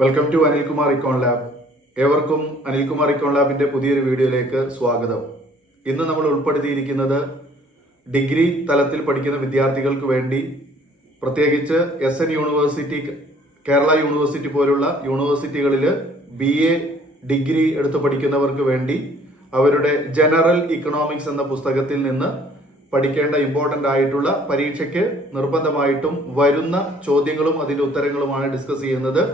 Welcome to Anilkumar econ lab. ഏവർക്കും Anilkumar econ ലാബിന്റെ പുതിയൊരു വീഡിയോയിലേക്ക് സ്വാഗതം. ഇന്ന് നമ്മൾ ഉൾപ്പെടുത്തിയിരിക്കുന്നത് ഡിഗ്രി തലത്തിൽ പഠിക്കുന്ന വിദ്യാർത്ഥികൾക്ക് വേണ്ടി, പ്രത്യേകിച്ച് SN യൂണിവേഴ്സിറ്റി, കേരള യൂണിവേഴ്സിറ്റി പോലുള്ള യൂണിവേഴ്സിറ്റികളിൽ BA ഡിഗ്രി എടുത്ത് പഠിക്കുന്നവർക്ക് വേണ്ടി അവരുടെ ജനറൽ ഇക്കണോമിക്സ് എന്ന പുസ്തകത്തിൽ നിന്ന് പഠിക്കേണ്ട ഇമ്പോർട്ടന്റ് ആയിട്ടുള്ള, പരീക്ഷയ്ക്ക് നിർബന്ധമായിട്ടും വരുന്ന ചോദ്യങ്ങളും അതിന്റെ ഉത്തരങ്ങളുമാണ് ഡിസ്കസ് ചെയ്യുന്നത്.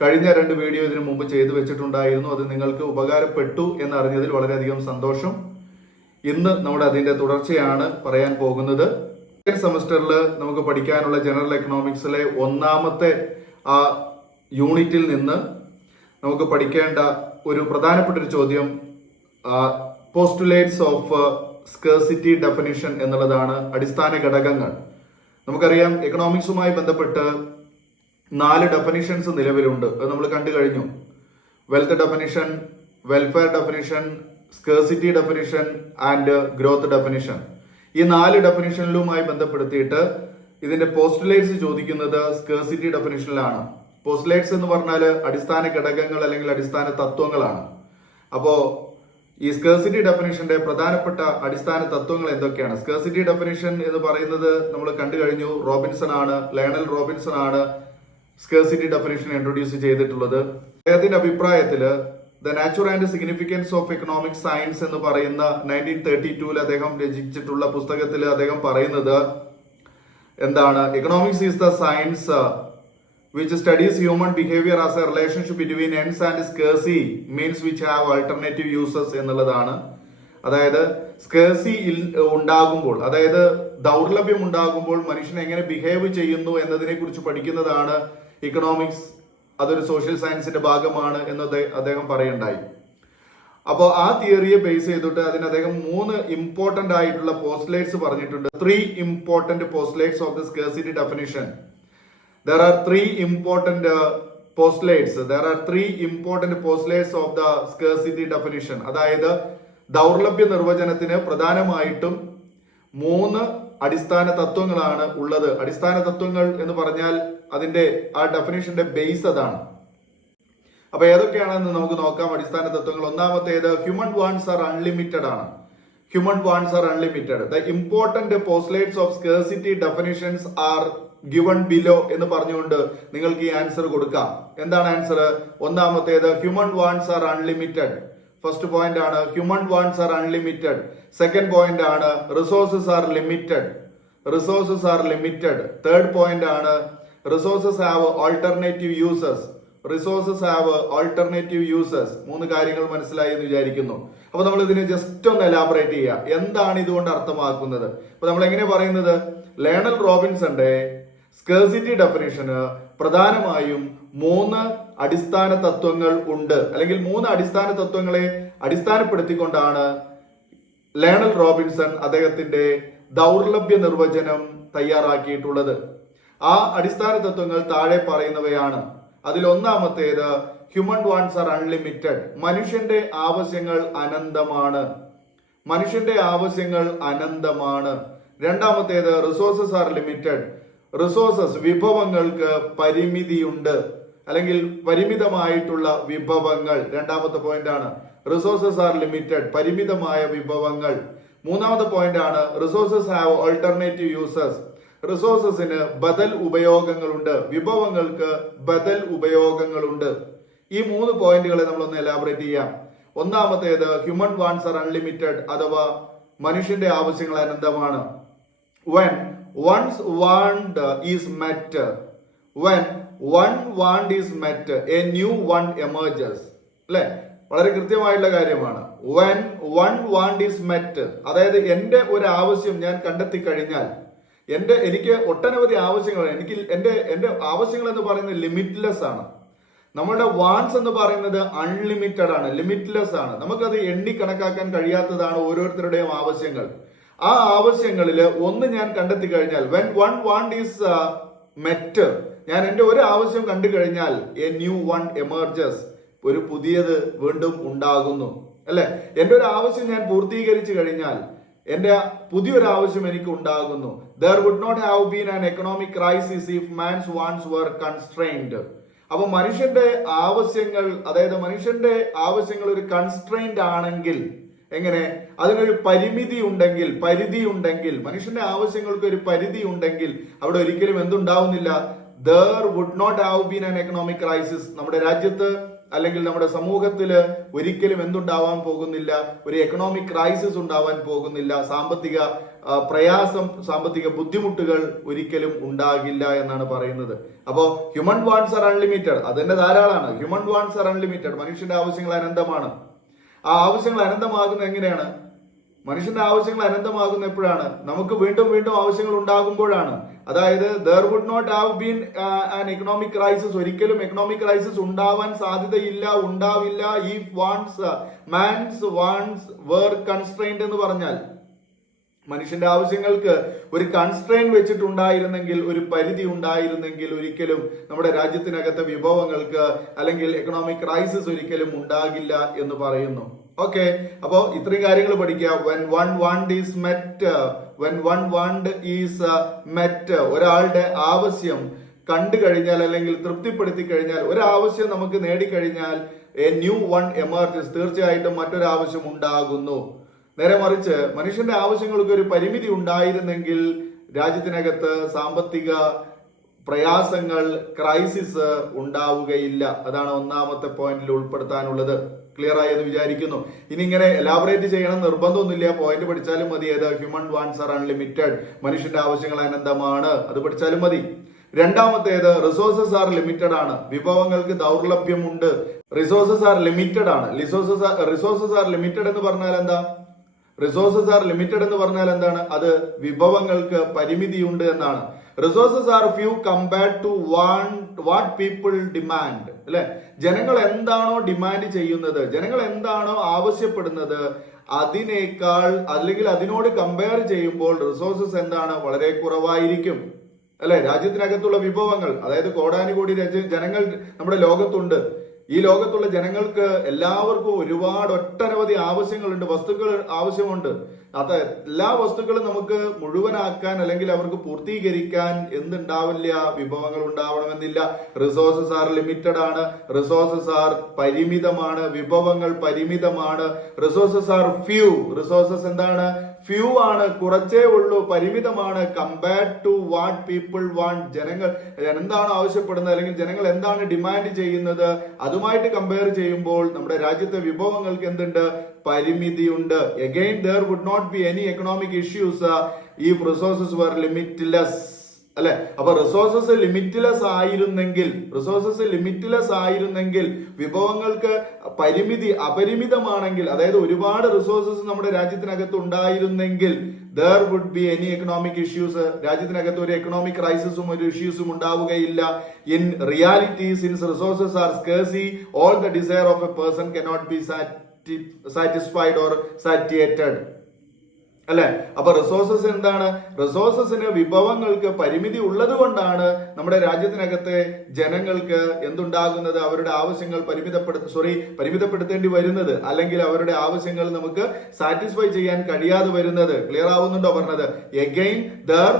കഴിഞ്ഞ 2 വീഡിയോ ഇതിനു മുമ്പ് ചെയ്തു വെച്ചിട്ടുണ്ടായിരുന്നു. അത് നിങ്ങൾക്ക് ഉപകാരപ്പെട്ടു എന്നറിഞ്ഞതിൽ വളരെയധികം സന്തോഷം. ഇന്ന് നമ്മുടെ അതിന്റെ തുടർച്ചയാണ് പറയാൻ പോകുന്നത്. സെക്കൻഡ് സെമസ്റ്ററിൽ നമുക്ക് പഠിക്കാനുള്ള ജനറൽ എക്കണോമിക്സിലെ ഒന്നാമത്തെ ആ യൂണിറ്റിൽ നിന്ന് നമുക്ക് പഠിക്കേണ്ട ഒരു പ്രധാനപ്പെട്ട ഒരു ചോദ്യം പോസ്റ്റുലേറ്റ്സ് ഓഫ് സ്കേഴ്സിറ്റി ഡെഫിനിഷൻ എന്നുള്ളതാണ്. അടിസ്ഥാന ഘടകങ്ങൾ. നമുക്കറിയാം, എക്കണോമിക്സുമായി ബന്ധപ്പെട്ട് 4 ഡെഫിനിഷൻസ് നിലവിലുണ്ട്. അത് നമ്മൾ കണ്ടു കഴിഞ്ഞു. Wealth definition, welfare definition, scarcity definition and growth definition. ഈ 4 ഡെഫിനിഷനിലുമായി ബന്ധപ്പെടുത്തിയിട്ട് ഇതിന്റെ പോസ്റ്റുലേറ്റ്സ് ചോദിക്കുന്നത് സ്കേഴ്സിറ്റി ഡെഫിനിഷനിലാണ്. പോസ്റ്റുലേറ്റ്സ് എന്ന് പറഞ്ഞാൽ അടിസ്ഥാന ഘടകങ്ങൾ അല്ലെങ്കിൽ അടിസ്ഥാന തത്വങ്ങളാണ്. അപ്പോ ഈ സ്കേഴ്സിറ്റി ഡെഫിനിഷന്റെ പ്രധാനപ്പെട്ട അടിസ്ഥാന തത്വങ്ങൾ എന്തൊക്കെയാണ്? സ്കേഴ്സിറ്റി ഡെഫിനിഷൻ എന്ന് പറയുന്നത് നമ്മൾ കണ്ടു കഴിഞ്ഞു. റോബിൻസൺ ആണ്, ലയണൽ റോബിൻസൺ ആണ് സ്കേഴ്സിറ്റി ഡെഫിനിഷൻ ഇൻട്രൊഡ്യൂസ് ചെയ്തിട്ടുള്ളത്. അദ്ദേഹത്തിന്റെ അഭിപ്രായത്തില് the nature and significance of economic science എന്ന് പറയുന്ന 1932 അദ്ദേഹം രചിച്ചിട്ടുള്ള പുസ്തകത്തിൽ അദ്ദേഹം പറയുന്നത് എന്താണ്? Economics is the science which studies human behavior as a relationship between ends and scarcity means which have alternative uses എന്നുള്ളതാണ്. അതായത് സ്കേഴ്സി ഉണ്ടാകുമ്പോൾ, അതായത് ദൗർലഭ്യം ഉണ്ടാകുമ്പോൾ മനുഷ്യൻ എങ്ങനെ ബിഹേവ് ചെയ്യുന്നു എന്നതിനെ കുറിച്ച് പഠിക്കുന്നതാണ് ഇക്കണോമിക്സ്. അതൊരു സോഷ്യൽ സയൻസിന്റെ ഭാഗമാണ് എന്ന് അദ്ദേഹം പറയുണ്ടായി. അപ്പോൾ ആ തിയറിയെ ബേസ് ചെയ്തിട്ട് അതിന് അദ്ദേഹം 3 ഇമ്പോർട്ടന്റ് ആയിട്ടുള്ള പോസ്റ്റുലേറ്റ്സ് പറഞ്ഞിട്ടുണ്ട്. 3 important postulates of the scarcity definition. There are 3 important postulates. There are 3 important postulates of the scarcity definition. അതായത് ദൗർലഭ്യ നിർവചനത്തിന് പ്രധാനമായിട്ടും 3 അടിസ്ഥാന തത്വങ്ങളാണ് ഉള്ളത്. അടിസ്ഥാന തത്വങ്ങൾ എന്ന് പറഞ്ഞാൽ അതിന്റെ ആ ഡെഫിനിഷന്റെ ബേസ് അതാണ്. അപ്പൊ ഏതൊക്കെയാണെന്ന് നമുക്ക് നോക്കാം. അടിസ്ഥാന തത്വങ്ങൾ. ഒന്നാമത്തേത് ഹ്യൂമൻ വാണ്ട്സ് ആർ അൺലിമിറ്റഡ് ആണ്. Human wants are unlimited. The important postulates of scarcity definitions are given below എന്ന് പറഞ്ഞുകൊണ്ട് നിങ്ങൾക്ക് ഈ ആൻസർ കൊടുക്കാം. എന്താണ് ആൻസർ? ഒന്നാമത്തേത് human wants are unlimited. First point ആണ് human wants are unlimited. Second point ആണ് resources are limited. Resources are limited. Third point ആണ് resources have alternative uses. Resources have alternative uses. 3 കാര്യങ്ങൾ മനസ്സിലായി എന്ന് വിചാരിക്കുന്നു. അപ്പൊ നമ്മൾ ഇതിനെ ജസ്റ്റ് ഒന്ന് എലാബറേറ്റ് ചെയ്യുക. എന്താണ് ഇതുകൊണ്ട് അർത്ഥമാക്കുന്നത്? അപ്പൊ നമ്മൾ എങ്ങനെ പറയുന്നത്? ലയണൽ റോബിൻസന്റെ സ്കേഴ്സിറ്റി ഡെഫിനിഷന് പ്രധാനമായും 3 അടിസ്ഥാന തത്വങ്ങൾ ഉണ്ട്, അല്ലെങ്കിൽ 3 അടിസ്ഥാന തത്വങ്ങളെ അടിസ്ഥാനപ്പെടുത്തിക്കൊണ്ടാണ് ലയണൽ റോബിൻസൺ അദ്ദേഹത്തിന്റെ ദൗർലഭ്യ നിർവചനം തയ്യാറാക്കിയിട്ടുള്ളത്. ആ അടിസ്ഥാന തത്വങ്ങൾ താഴെ പറയുന്നവയാണ്. അതിൽ ഒന്നാമത്തേത് ഹ്യൂമൻ വാണ്ട്സ് ആർ അൺലിമിറ്റഡ്. മനുഷ്യന്റെ ആവശ്യങ്ങൾ അനന്തമാണ്. മനുഷ്യന്റെ ആവശ്യങ്ങൾ അനന്തമാണ്. രണ്ടാമത്തേത് റിസോഴ്സസ് ആർ ലിമിറ്റഡ്. റിസോഴ്സസ്, വിഭവങ്ങൾക്ക് പരിമിതിയുണ്ട്, അല്ലെങ്കിൽ പരിമിതമായിട്ടുള്ള വിഭവങ്ങൾ. രണ്ടാമത്തെ പോയിന്റ് ആണ് റിസോഴ്സസ് ആർ ലിമിറ്റഡ്, പരിമിതമായ വിഭവങ്ങൾ. മൂന്നാമത്തെ പോയിന്റ് ആണ് റിസോഴ്സസ് ഹാവ് ആൾട്ടർനേറ്റീവ് യൂസസ്. റിസോഴ്സസിന് ബദൽ ഉപയോഗങ്ങളുണ്ട്, വിഭവങ്ങൾക്ക് ബദൽ ഉപയോഗങ്ങളുണ്ട്. ഈ 3 പോയിന്റുകളെ നമ്മളൊന്ന് എലാബറേറ്റ് ചെയ്യാം. ഒന്നാമത്തേത് ഹ്യൂമൻ വാണ്ട്സ് ആർ അൺലിമിറ്റഡ്, അഥവാ മനുഷ്യന്റെ ആവശ്യങ്ങൾ അനന്തമാണ്. When one's want is met, when one want is met, a new one emerges. അല്ലെ? വളരെ കൃത്യമായിട്ടുള്ള കാര്യമാണ്. When one want is met, അതായത് എന്റെ ഒരു ആവശ്യം ഞാൻ കണ്ടെത്തി കഴിഞ്ഞാൽ, എനിക്ക് ഒട്ടനവധി ആവശ്യങ്ങളാണ്. എന്റെ ആവശ്യങ്ങൾ എന്ന് പറയുന്നത് ലിമിറ്റ്ലെസ് ആണ്. നമ്മളുടെ വാണ്ട്സ് എന്ന് പറയുന്നത് അൺലിമിറ്റഡ് ആണ്, ലിമിറ്റ്ലെസ് ആണ്. നമുക്കത് എണ്ണി കണക്കാക്കാൻ കഴിയാത്തതാണ് ഓരോരുത്തരുടെയും ആവശ്യങ്ങൾ. ആ ആവശ്യങ്ങളിൽ ഒന്ന് ഞാൻ കണ്ടെത്തി കഴിഞ്ഞാൽ, when one want is met, ഞാൻ എന്റെ ഒരു ആവശ്യം കണ്ടു കഴിഞ്ഞാൽ a new one emerges, ഒരു പുതിയത് വീണ്ടും ഉണ്ടാകുന്നു. അല്ലെ? എന്റെ ഒരു ആവശ്യം ഞാൻ പൂർത്തീകരിച്ചു കഴിഞ്ഞാൽ എന്റെ പുതിയൊരു ആവശ്യം എനിക്ക് ഉണ്ടാകുന്നു. There would not have been an economic crisis if man's wants were constrained. അപ്പൊ മനുഷ്യന്റെ ആവശ്യങ്ങൾ, അതായത് മനുഷ്യന്റെ ആവശ്യങ്ങൾ ഒരു കൺസ്ട്രെയിന്റ് ആണെങ്കിൽ, എങ്ങനെ, അതിനൊരു പരിമിതി ഉണ്ടെങ്കിൽ മനുഷ്യന്റെ ആവശ്യങ്ങൾക്ക് ഒരു പരിധി ഉണ്ടെങ്കിൽ അവിടെ ഒരിക്കലും എന്തുണ്ടാവുന്നില്ല, there would not have been an economic crisis. നമ്മുടെ രാജ്യത്ത് അല്ലെങ്കിൽ നമ്മുടെ സമൂഹത്തില് ഒരിക്കലും എന്തുണ്ടാവാൻ പോകുന്നില്ല, ഒരു എക്കണോമിക് ക്രൈസിസ് ഉണ്ടാവാൻ പോകുന്നില്ല, സാമ്പത്തിക പ്രയാസം, സാമ്പത്തിക ബുദ്ധിമുട്ടുകൾ ഒരിക്കലും ഉണ്ടാകില്ല എന്നാണ് പറയുന്നത്. അപ്പോ ഹ്യൂമൻ വാണ്ട്സ് ആർ അൺലിമിറ്റഡ്, അതിന്റെ ധാരാളമാണ്. ഹ്യൂമൻ വാണ്ട്സ് ആർ അൺലിമിറ്റഡ്, മനുഷ്യന്റെ ആവശ്യങ്ങൾ അനന്തമാണ്. ആ ആവശ്യങ്ങൾ അനന്തമാകുന്നത് എങ്ങനെയാണ്? മനുഷ്യന്റെ ആവശ്യങ്ങൾ അനന്തമാകുന്ന എപ്പോഴാണ്? നമുക്ക് വീണ്ടും വീണ്ടും ആവശ്യങ്ങൾ ഉണ്ടാകുമ്പോഴാണ്. അതായത് there would not have been an economic crisis, ഒരിക്കലും എക്കണോമിക് ക്രൈസിസ് ഉണ്ടാവാൻ സാധ്യതയില്ല, ഉണ്ടാവില്ല if man's wants were constrained എന്ന് പറഞ്ഞാൽ, മനുഷ്യന്റെ ആവശ്യങ്ങൾക്ക് ഒരു കൺസ്ട്രെയിൻ വെച്ചിട്ടുണ്ടായിരുന്നെങ്കിൽ, ഒരു പരിധി ഉണ്ടായിരുന്നെങ്കിൽ ഒരിക്കലും നമ്മുടെ രാജ്യത്തിനകത്തെ വിഭവങ്ങൾക്ക് അല്ലെങ്കിൽ എക്കണോമിക് ക്രൈസിസ് ഒരിക്കലും ഉണ്ടാകില്ല എന്ന് പറയുന്നു. ഓക്കെ, അപ്പോ ഇത്രയും കാര്യങ്ങൾ പഠിക്കുക. when one want is met, ഒരാളുടെ ആവശ്യം കണ്ടു കഴിഞ്ഞാൽ അല്ലെങ്കിൽ തൃപ്തിപ്പെടുത്തി കഴിഞ്ഞാൽ, ഒരാവശ്യം നമുക്ക് നേടിക്കഴിഞ്ഞാൽ a new one emerges, തീർച്ചയായിട്ടും മറ്റൊരു ആവശ്യം ഉണ്ടാകുന്നു. നേരെ മറിച്ച് മനുഷ്യന്റെ ആവശ്യങ്ങൾക്ക് ഒരു പരിമിതി ഉണ്ടായിരുന്നെങ്കിൽ രാജ്യത്തിനകത്ത് സാമ്പത്തിക പ്രയാസങ്ങൾ, ക്രൈസിസ് ഉണ്ടാവുകയില്ല. അതാണ് ഒന്നാമത്തെ പോയിന്റിൽ ഉൾപ്പെടുത്താനുള്ളത്. ക്ലിയർ ആയെന്ന് വിചാരിക്കുന്നു. ഇനി ഇങ്ങനെ എലാബറേറ്റ് ചെയ്യണം നിർബന്ധമൊന്നുമില്ല, പോയിന്റ് പഠിച്ചാലും മതി. ഏത്? ഹ്യൂമൻ വാണ്ട്സ് ആർ അൺലിമിറ്റഡ്, മനുഷ്യന്റെ ആവശ്യങ്ങൾ അനന്തമാണ്, അത് പഠിച്ചാലും മതി. രണ്ടാമത്തേത് റിസോഴ്സസ് ആർ ലിമിറ്റഡ് ആണ്, വിഭവങ്ങൾക്ക് ദൗർലഭ്യമുണ്ട്. റിസോഴ്സസ് ആർ ലിമിറ്റഡ് ആണ്. റിസോഴ്സസ് ആർ ലിമിറ്റഡ് എന്ന് പറഞ്ഞാൽ എന്താ? റിസോഴ്സസ് ആർ ലിമിറ്റഡ് എന്ന് പറഞ്ഞാൽ എന്താണ്? അത് വിഭവങ്ങൾക്ക് പരിമിതിയുണ്ട് എന്നാണ്. Resources are few compared to what people demand, അല്ലെ? ജനങ്ങൾ എന്താണോ ഡിമാൻഡ് ചെയ്യുന്നത്, ജനങ്ങൾ എന്താണോ ആവശ്യപ്പെടുന്നത്, അതിനേക്കാൾ അല്ലെങ്കിൽ അതിനോട് കമ്പയർ ചെയ്യുമ്പോൾ റിസോഴ്സസ് എന്താണ്? വളരെ കുറവായിരിക്കും, അല്ലെ? രാജ്യത്തിനകത്തുള്ള വിഭവങ്ങൾ, അതായത് കോടാനുകോടി ജനങ്ങൾ നമ്മുടെ ലോകത്തുണ്ട്. ഈ ലോകത്തുള്ള ജനങ്ങൾക്ക് എല്ലാവർക്കും ഒരുപാട് ഒട്ടനവധി ആവശ്യങ്ങളുണ്ട്, വസ്തുക്കൾ ആവശ്യമുണ്ട്. അത് എല്ലാ വസ്തുക്കളും നമുക്ക് മുഴുവനാക്കാൻ അല്ലെങ്കിൽ അവർക്ക് പൂർത്തീകരിക്കാൻ എന്തുണ്ടാവില്ല? വിഭവങ്ങൾ ഉണ്ടാവണമെന്നില്ല. റിസോഴ്സസ് ആർ ലിമിറ്റഡ് ആണ്, റിസോഴ്സസ് ആർ പരിമിതമാണ്, വിഭവങ്ങൾ പരിമിതമാണ്. റിസോഴ്സസ് ആർ ഫ്യൂ, റിസോഴ്സസ് എന്താണ്? ഫ്യൂ ആണ്, കുറച്ചേ ഉള്ളൂ, പരിമിതമാണ്. Compared to what people want, ജനങ്ങൾ എന്താണ് ആവശ്യപ്പെടുന്നത് അല്ലെങ്കിൽ ജനങ്ങൾ എന്താണ് ഡിമാൻഡ് ചെയ്യുന്നത്, അതുമായിട്ട് കമ്പയർ ചെയ്യുമ്പോൾ നമ്മുടെ രാജ്യത്തെ വിഭവങ്ങൾക്ക് എന്തുണ്ട്? പരിമിതിയുണ്ട്. Again, there would not be any economic issues if resources were limitless, അല്ലെ? അപ്പൊ റിസോഴ്സസ് ലിമിറ്റ്ലെസ് ആയിരുന്നെങ്കിൽ, വിഭവങ്ങൾക്ക് അപരിമിതമാണെങ്കിൽ, അതായത് ഒരുപാട് റിസോഴ്സസ് നമ്മുടെ രാജ്യത്തിനകത്ത് ഉണ്ടായിരുന്നെങ്കിൽ there would be any economic issues, രാജ്യത്തിനകത്ത് ഒരു എക്കണോമിക് ക്രൈസിസും ഒരു ഇഷ്യൂസും ഉണ്ടാവുകയില്ല. In reality, since resources are scarce, all the desire of a person cannot be satisfied or satiated, അല്ലെ? അപ്പൊ റിസോഴ്സസ് എന്താണ്? റിസോഴ്സസിന്, വിഭവങ്ങൾക്ക് പരിമിതി ഉള്ളത് കൊണ്ടാണ് നമ്മുടെ രാജ്യത്തിനകത്തെ ജനങ്ങൾക്ക് എന്തുണ്ടാകുന്നത്? അവരുടെ ആവശ്യങ്ങൾ പരിമിതപ്പെടുത്തേണ്ടി വരുന്നത്, അല്ലെങ്കിൽ അവരുടെ ആവശ്യങ്ങൾ നമുക്ക് സാറ്റിസ്ഫൈ ചെയ്യാൻ കഴിയാതെ വരുന്നത്. ക്ലിയർ ആവുന്നുണ്ടോ പറഞ്ഞത്? Again, there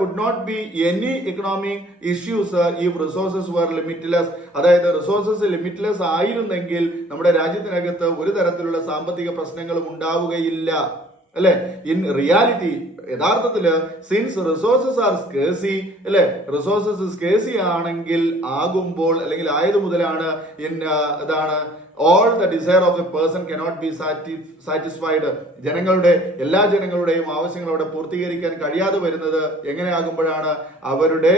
would not be any economic issues if resources were limitless, അതായത് റിസോഴ്സസ് ലിമിറ്റ്ലെസ് ആയിരുന്നെങ്കിൽ നമ്മുടെ രാജ്യത്തിനകത്ത് ഒരു തരത്തിലുള്ള സാമ്പത്തിക പ്രശ്നങ്ങളും ഉണ്ടാവുകയില്ല, അല്ലെ? ഇൻ റിയാലിറ്റി, യഥാർത്ഥത്തില് സിൻസ് റിസോഴ്സസ് ആർ സ്കേഴ്സി, അല്ലെ? റിസോഴ്സസ് സ്കേഴ്സി ആകുമ്പോൾ അല്ലെങ്കിൽ ആയത് മുതലാണ് ഇതാണ് all the desire of a person cannot be satisfied, എല്ലാ ജനങ്ങളുടെയും ആവശ്യങ്ങൾ അവിടെ പൂർത്തീകരിക്കാൻ കഴിയാതെ വരുന്നത് എങ്ങനെയാകുമ്പോഴാണ്? അവരുടെ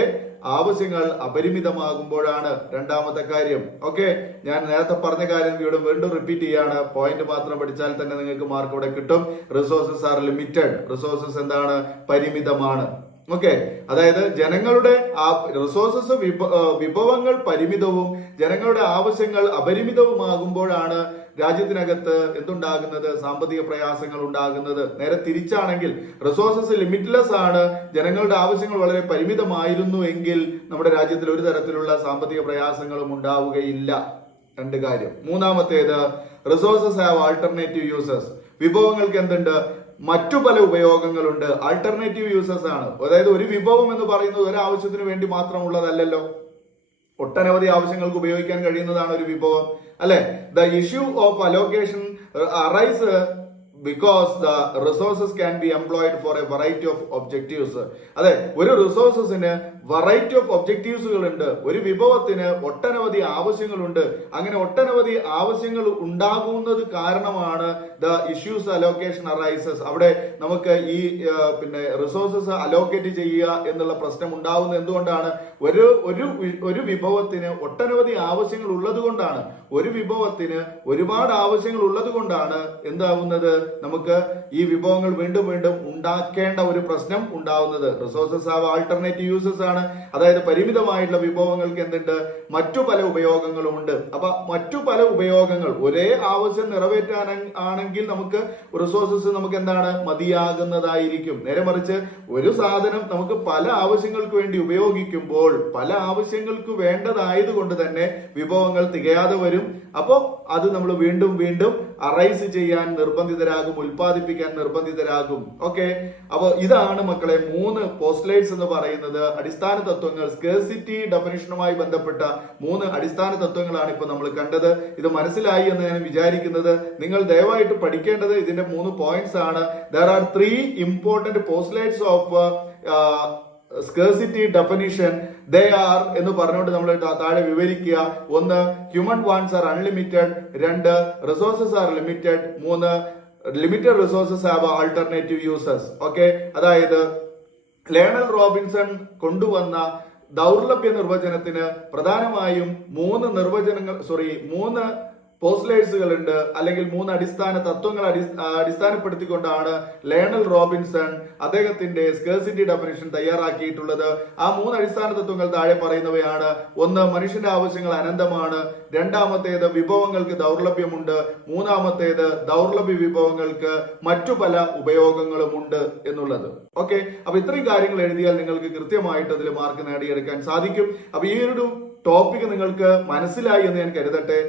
ആവശ്യങ്ങൾ അപരിമിതമാകുമ്പോഴാണ്. രണ്ടാമത്തെ കാര്യം. ഓക്കെ, ഞാൻ നേരത്തെ പറഞ്ഞ കാര്യം ഇവിടെ വീണ്ടും റിപ്പീറ്റ് ചെയ്യാണ്. പോയിന്റ് മാത്രം പഠിച്ചാൽ തന്നെ നിങ്ങൾക്ക് മാർക്ക് ഇവിടെ കിട്ടും. റിസോഴ്സസ് ആർ ലിമിറ്റഡ്, റിസോഴ്സസ് എന്താണ്? പരിമിതമാണ്. ഓക്കെ, അതായത് ജനങ്ങളുടെ റിസോഴ്സസ്, വിഭവങ്ങൾ പരിമിതവും ജനങ്ങളുടെ ആവശ്യങ്ങൾ അപരിമിതവുമാകുമ്പോഴാണ് രാജ്യത്തിനകത്ത് എന്തുണ്ടാകുന്നത്? സാമ്പത്തിക പ്രയാസങ്ങൾ ഉണ്ടാകുന്നത്. നേരെ തിരിച്ചാണെങ്കിൽ റിസോഴ്സസ് ലിമിറ്റ്ലെസ് ആണ്, ജനങ്ങളുടെ ആവശ്യങ്ങൾ വളരെ പരിമിതമായിരുന്നു എങ്കിൽ നമ്മുടെ രാജ്യത്തിൽ ഒരു തരത്തിലുള്ള സാമ്പത്തിക പ്രയാസങ്ങളും ഉണ്ടാവുകയില്ല. രണ്ട് കാര്യം. മൂന്നാമത്തേത്, റിസോഴ്സസ് ഹാവ് ആൾട്ടർനേറ്റീവ് യൂസസ്, വിഭവങ്ങൾക്ക് എന്തുണ്ട്? മറ്റു പല ഉപയോഗങ്ങളുണ്ട്. ആൾട്ടർനേറ്റീവ് യൂസസ് ആണ്. അതായത് ഒരു വിഭവം എന്ന് പറയുന്നത് ഒരു ആവശ്യത്തിന് വേണ്ടി മാത്രമുള്ളതല്ലല്ലോ. ഒട്ടനവധി ആവശ്യങ്ങൾക്ക് ഉപയോഗിക്കാൻ കഴിയുന്നതാണ് ഒരു വിഭവം, അല്ലെ? The issue of allocation arise because the resources can be employed for a variety of objectives. അതെ, ഒരു റിസോഴ്സസിന് വെറൈറ്റി ഓഫ് ഒബ്ജക്റ്റീവ്സുകൾ ഉണ്ട്. ഒരു വിഭവത്തിന് ഒട്ടനവധി ആവശ്യങ്ങളുണ്ട്. അങ്ങനെ ഒട്ടനവധി ആവശ്യങ്ങൾ ഉണ്ടാകുന്നത് കാരണമാണ് ദ ഇഷ്യൂസ് അലോക്കേഷൻ അറൈസസ്. അവിടെ നമുക്ക് ഈ റിസോഴ്സസ് അലോക്കേറ്റ് ചെയ്യുക എന്നുള്ള പ്രശ്നം ഉണ്ടാകുന്നത് എന്തുകൊണ്ടാണ്? ഒരു വിഭവത്തിന് ഒട്ടനവധി ആവശ്യങ്ങൾ ഉള്ളത് കൊണ്ടാണ്. ഒരു വിഭവത്തിന് ഒരുപാട് ആവശ്യങ്ങൾ ഉള്ളത് കൊണ്ടാണ് എന്താവുന്നത്? നമുക്ക് ഈ വിഭവങ്ങൾ വീണ്ടും വീണ്ടും ഉണ്ടാക്കേണ്ട ഒരു പ്രശ്നം ഉണ്ടാവുന്നത്. റിസോഴ്സസ് ഹാവ് ആൾട്ടർനേറ്റീവ് യൂസസ് ആണ്. അതായത് പരിമിതമായിട്ടുള്ള വിഭവങ്ങൾക്ക് എന്തുണ്ട്? മറ്റു പല ഉപയോഗങ്ങളും ഉണ്ട്. അപ്പൊ മറ്റു പല ഉപയോഗങ്ങൾ ഒരേ ആവശ്യം നിറവേറ്റാൻ ആണെങ്കിൽ നമുക്ക് റിസോഴ്സസ് നമുക്ക് എന്താണ്? മതിയാകുന്നതായിരിക്കും. നേരെ മറിച്ച് ഒരു സാധനം നമുക്ക് പല ആവശ്യങ്ങൾക്ക് വേണ്ടി ഉപയോഗിക്കുമ്പോൾ പല ആവശ്യങ്ങൾക്ക് വേണ്ടതായത് കൊണ്ട് തന്നെ വിഭവങ്ങൾ തികയാതെ വരും. അപ്പോ അത് നമ്മൾ വീണ്ടും വീണ്ടും അറൈസ് ചെയ്യാൻ നിർബന്ധിതരാകും, ഉൽപ്പാദിപ്പിക്കാൻ നിർബന്ധിതരാകും. ഓക്കെ, അപ്പൊ ഇതാണ് മക്കളെ 3 പോസ്റ്റ്ലേറ്റ്സ് എന്ന് പറയുന്നത്. അടിസ്ഥാന തത്വങ്ങൾ, സ്കേഴ്സിറ്റി ഡെഫിനിഷനുമായി ബന്ധപ്പെട്ട 3 അടിസ്ഥാന തത്വങ്ങളാണ് ഇപ്പൊ നമ്മൾ കണ്ടത്. ഇത് മനസ്സിലായി എന്ന് ഞാൻ വിചാരിക്കുന്നത്. നിങ്ങൾ ദയവായിട്ട് പഠിക്കേണ്ടത് ഇതിന്റെ 3 പോയിന്റ്സ് ആണ്. There are 3 important postulates of scarcity definition. They are എന്ന് പറഞ്ഞുകൊണ്ട് നമ്മൾ താഴെ വിവരിക്കുക. 1, human wants are unlimited. 2, resources are limited. 3, limited resources have alternative uses. Okay, അതായത് ലേണൽ റോബിൻസൺ കൊണ്ടുവന്ന ദൗർലഭ്യ നിർവചനത്തിന് പ്രധാനമായും 3 പോസ്റ്റ്ലേറ്റ്സുകൾ ഉണ്ട്, അല്ലെങ്കിൽ 3 അടിസ്ഥാന തത്വങ്ങൾ അടിസ്ഥാനപ്പെടുത്തിക്കൊണ്ടാണ് ലേണൽ റോബിൻസൺ അദ്ദേഹത്തിന്റെ സ്കേഴ്സിറ്റി ഡെഫിനിഷൻ തയ്യാറാക്കിയിട്ടുള്ളത്. ആ 3 അടിസ്ഥാന തത്വങ്ങൾ താഴെ പറയുന്നവയാണ്. 1, മനുഷ്യന്റെ ആവശ്യങ്ങൾ അനന്തമാണ്. 2, വിഭവങ്ങൾക്ക് ദൗർലഭ്യമുണ്ട്. 3, ദൗർലഭ്യ വിഭവങ്ങൾക്ക് മറ്റു പല ഉപയോഗങ്ങളുമുണ്ട് എന്നുള്ളത്. ഓക്കെ, അപ്പൊ ഇത്രയും കാര്യങ്ങൾ എഴുതിയാൽ നിങ്ങൾക്ക് കൃത്യമായിട്ട് അതിൽ മാർക്ക് നേടിയെടുക്കാൻ സാധിക്കും. അപ്പൊ ഈ ഒരു ടോപ്പിക് നിങ്ങൾക്ക് മനസ്സിലായി എന്ന് ഞാൻ കരുതട്ടെ.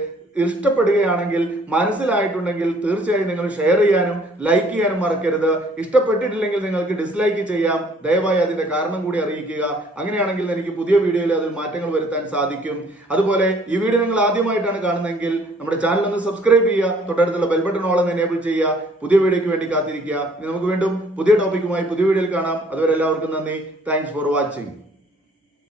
ഇഷ്ടപ്പെടുകയാണെങ്കിൽ, മനസ്സിലായിട്ടുണ്ടെങ്കിൽ തീർച്ചയായും നിങ്ങൾ ഷെയർ ചെയ്യാനും ലൈക്ക് ചെയ്യാനും മറക്കരുത്. ഇഷ്ടപ്പെട്ടിട്ടില്ലെങ്കിൽ നിങ്ങൾക്ക് ഡിസ്ലൈക്ക് ചെയ്യാം. ദയവായി അതിന്റെ കാരണം കൂടി അറിയിക്കുക. അങ്ങനെയാണെങ്കിൽ എനിക്ക് പുതിയ വീഡിയോയിൽ അതിൽ മാറ്റങ്ങൾ വരുത്താൻ സാധിക്കും. അതുപോലെ ഈ വീഡിയോ നിങ്ങൾ ആദ്യമായിട്ടാണ് കാണുന്നതെങ്കിൽ നമ്മുടെ ചാനൽ ഒന്ന് സബ്സ്ക്രൈബ് ചെയ്യുക. തൊട്ടടുത്തുള്ള ബെൽ ബട്ടൺ ഓൾ ഒന്ന് എനേബിൾ ചെയ്യുക. പുതിയ വീഡിയോയ്ക്ക് വേണ്ടി കാത്തിരിക്കുക. നമുക്ക് വീണ്ടും പുതിയ ടോപ്പിക്കുമായി പുതിയ വീഡിയോയിൽ കാണാം. അതുവരെ എല്ലാവർക്കും നന്ദി. Thanks for watching.